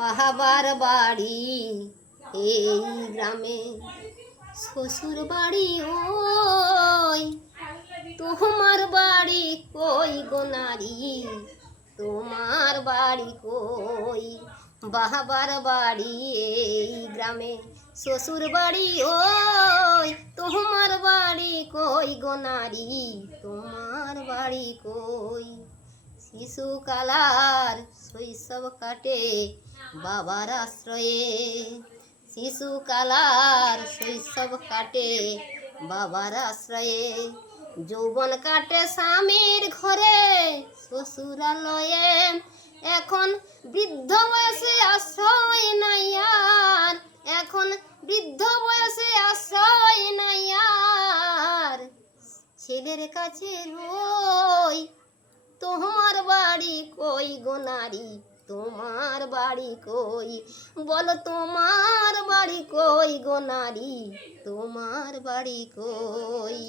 বাহাবার বাড়ি এই গ্রামে, শ্বশুর বাড়ি ওই, তোমার বাড়ি কই গো নারী, তোমার বাড়ি কই। বাহাবার বাড়ি এই গ্রামে, শ্বশুর বাড়ি ওই, তোমার বাড়ি কই গো নারী, তোমার বাড়ি কই। শিশুকালার শৈশব কাটে বাবার আশ্রয়ে, শিশুকালার শৈশব কাটে বাবার আশ্রয়ে, যৌবন কাটে স্বামীর ঘরে শ্বশুরালয়ে। এখন বৃদ্ধ বয়সে আশ্রয় নাই আর, এখন বৃদ্ধ বয়সে আশ্রয় নাই আর, ছেলের কাছে রই, তোমার বাড়ি কই গো নারী, তোমার বাড়ি কই। বলো তোমার বাড়ি কই গো নারী, তোমার বাড়ি কই।